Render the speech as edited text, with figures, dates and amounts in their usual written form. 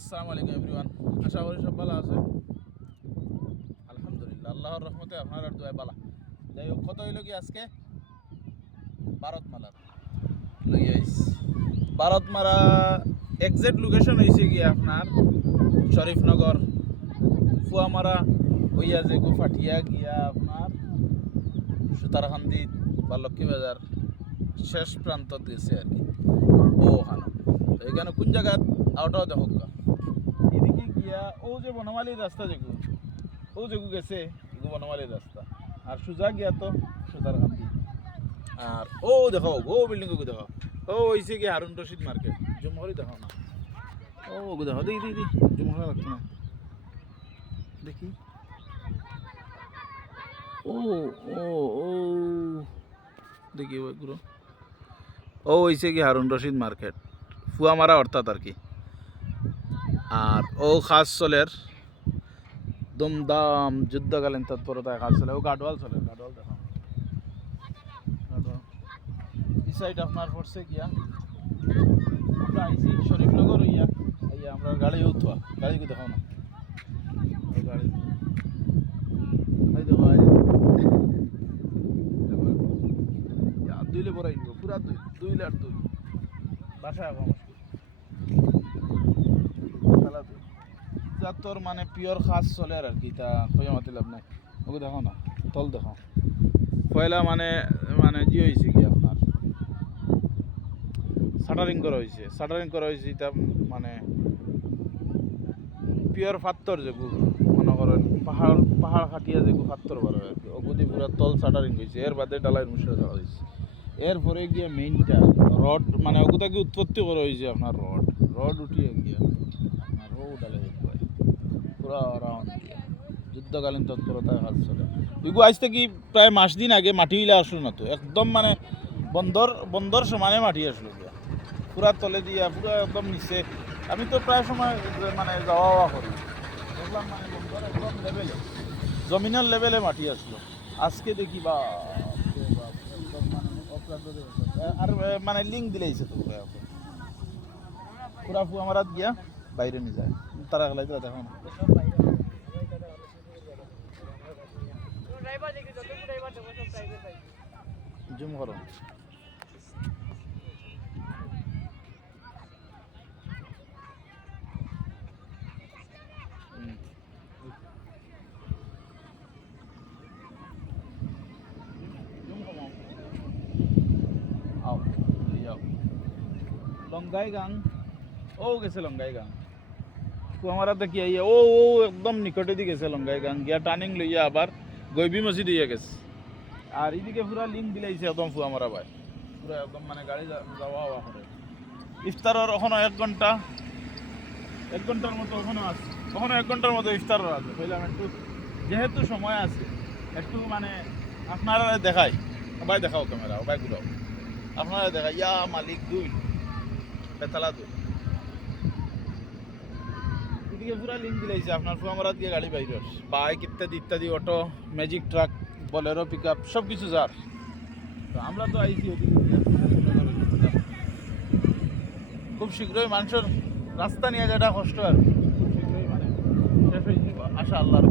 আসসালামু আলাইকুম এভরিওয়ান, আশা করি সব ভালো আছে। আলহামদুলিল্লাহ, আল্লাহর রহমতে আপনার আর দোয়া বালা। যাই হোক, কত হইল কি আজকে ভারতমালা লই আইস। ভারতমালা এক্সাক্ট লোকেশন হয়েছে কি আপনার শরীফনগর ফুয়ামারা হইয়া যে ফাটিয়া গিয়া আপনার সুতারকান্দি বা লক্ষ্মীবাজার শেষ প্রান্তত গেছে আর কি। ওখানে তো এখানে কোন জায়গা আওটাও দেখো এদিকে গিয়া ও যে বনমালীর রাস্তা যেগু ও যেগু গেছে এগু বনমালীর রাস্তা, আর সোজা গিয়া তো সুতারকান্দি। আর ও দেখো ও বিল্ডিং দেখো, ও হয়েছে কি হারুন রশিদ মার্কেট। জুমহরি দেখো না, ও দেখো দেখি দেখি জুমহরা রাখতো না দেখি। ও ও ও দেখি ওগুলো ও হয়েছে কি হারুন রশিদ মার্কেট ফুয়ামারা অর্থাৎ আর কি। আর ও খাস চলের দুমদাম যুদ্ধকালীন তৎপরতায় খাস চলে, ও গাডওয়াল চলে। গাডওয়াল দেখো, গাডওয়াল এই সাইড আপনার পড়ছে গিয়া আমরা আইসি শরীফনগর হইয়া ইয়া আমরা গাড়ি উঠা গাড়ি দেখো না, ও গাড়ি দেখো দুইলে বড়াই দিব পুরা দুই লাখ দুই বাসা এখন তোর মানে পিওর খাস চলে আর কি। তা কইয়া মাতি লাভ নাই, ওকে দেখো না তল দেখো পয়লা মানে মানে জি হয়েছে কি আপনার শাটারিং করা হয়েছে এটা মানে পিওর ফাত্তর যেগু মনে করেন পাহাড় খাটিয়া যেগু ফাত্তর বার হয় আর কি। ওগুদি পুরা তল শাটারিং হয়েছে, এর বাদে ডালাই মুসা দেওয়া হয়েছে। এরপরে গিয়ে মেইনটা রড মানে ওগুতাকে উৎপত্তি করা হয়েছে আপনার রড উঠিয়ে গিয়া আপনার রো ডালাই পুরা রাউন্ড দিয়ে যুদ্ধকালীন তৎপরতায় হাত চলে। এগুলো আজ থেকে প্রায় মাস দিন আগে মাটি হইলে আসলো না তো, একদম মানে বন্দর সমানে মাটি আসলো গিয়া পুরা তলে দিয়া পুরা একদম নিচে। আমি তো প্রায় সময় মানে যাওয়া করি, দেখলাম মানে বন্দর একদম লেভেলে জমিনের লেভেলে মাটি আসলো। আজকে দেখি বা একদম মানে অপ্রান্ত আর মানে লিঙ্ক দিলেইছে তো পুরা ফুয়ামারাত গিয়া বাইরে নিয়ে যায় তারা গেলাই তো দেখো না। জুম করো লঙ্গাই গাং ও গেছে লঙ্গাই গাং আমার দেখি ও ও একদম নিকটে দিয়ে গেছে লঙ্গাই গাং গিয়া টার্নিং লইয়া আবার গৈবি মসজিদ দিয়ে গেছে। আর এদিকে পুরা লিঙ্ক দিলাইছে একদম ফুয়ামারা ভাই পুরা একদম মানে গাড়ি যাওয়া হওয়া করে। ইফতারের ওখানে এক ঘন্টার মতো ওখানে আছে, ওখানে 1 ঘন্টার মতো ইফতারের আছে। বললাম একটু যেহেতু সময় আছে একটু মানে আপনারা দেখাই, সবাই দেখাও ক্যামেরা সবাই ঘুরাও, আপনারা দেখাই ইয়া মালিক দুই বেতালা দুই এদিকে পুরা লিঙ্ক দিলাইছে আপনার ফুয়ামারা দিয়ে গাড়ি বাইরে বাইক ইত্যাদি ইত্যাদি auto magic truck Bolero pick up সব কিছু যার। তো আমরা তো আইছি খুব শীঘ্রই মানুষের রাস্তা নিয়ে যাওয়াটা কষ্ট আর খুব শীঘ্রই মানে শেষ হয়ে যাবে আশা আল্লাহর।